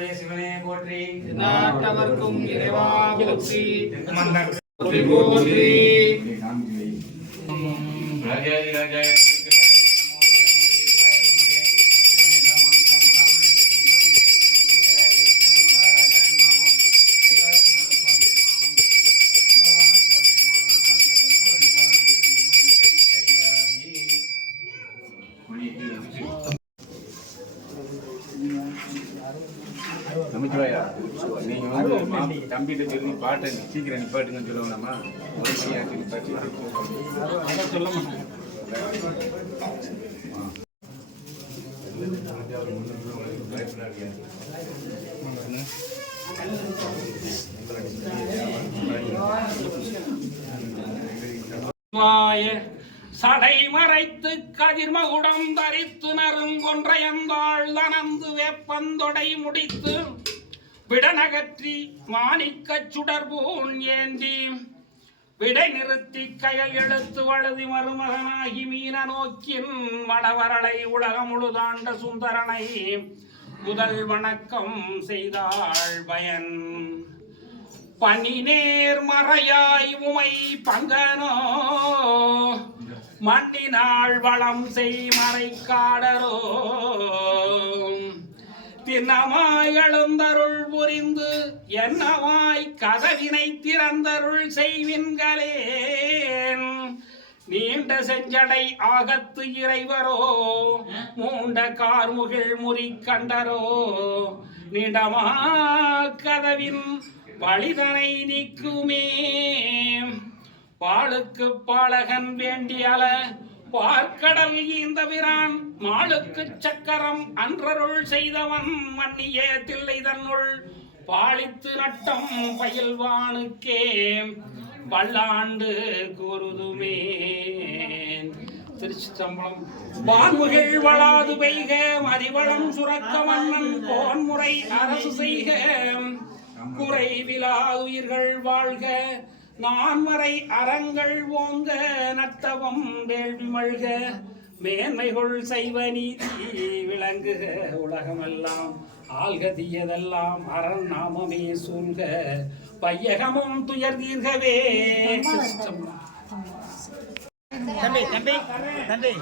தென்னாடுடைய சிவனே போற்றி நாட்டவர்க்கும் இறைவா போற்றி தென்மண்டல போற்றி போற்றி ராஜாதி இல்லையா சீக்கிரம் சொல்ல சடை மறைத்து கதிர்மகுடம் தரித்து நருங்கொன்ற எந்தாள் தனந்து வேப்பந்தொடை முடித்து விடநகற்றி மாணிக்கச் சுடர்பூன் ஏந்தி. விடை நிறுத்தி கயல் எழுத்து வழுதி மருமகனாகி மீன நோக்கின் மடவரளை உலகம் முழுதாண்ட சுந்தரனை முதல் வணக்கம் செய்தாள் பயன். பனி நேர் மறையாய் உமை பங்கனோ மண்ணினாள் வளம் செய் மறைக்காடரோ. திண்ணமாய் எழுந்தருள் புரிந்து என்னவாய் கதவினை திறந்தருள் செய்வின்களேன் நீண்ட செஞ்சடை ஆகத்து இறைவரோ மூண்ட கார்முகில் முறி கண்டரோ. நீண்டமா கதவின் வழிதனை நீக்குமே. பாலுக்கு பாலகன் வேண்டியல பார்க்கடல் ஈந்தவிரான் மாளுக்கு சக்கரம் அன்றருள் செய்தவன் மன்னிய தில்லை தன்னுள். பாலித்து நட்டம் பயில்வானுக்கே வல்லாண்டு கூறுதுமே. திருச்சிற்றம்பலம். வான்முகில் வளாது பெய்க மதிவளம் சுரக்க மன்னன் போன்முறை அரசு செய்க. குறைவிலா உயிர்கள் வாழ்க நான்மறை அறங்கள் ஓங்க நத்தவம் வேள்வி மழ்க மேன்மைகள் செய்வ நீதி விளங்குக உலகமெல்லாம் ஆள்க தீயதெல்லாம் அரண் நாமமே சூழ்க பையகமும் துயர் தீர்கவே. தம்பி தம்பி தம்பி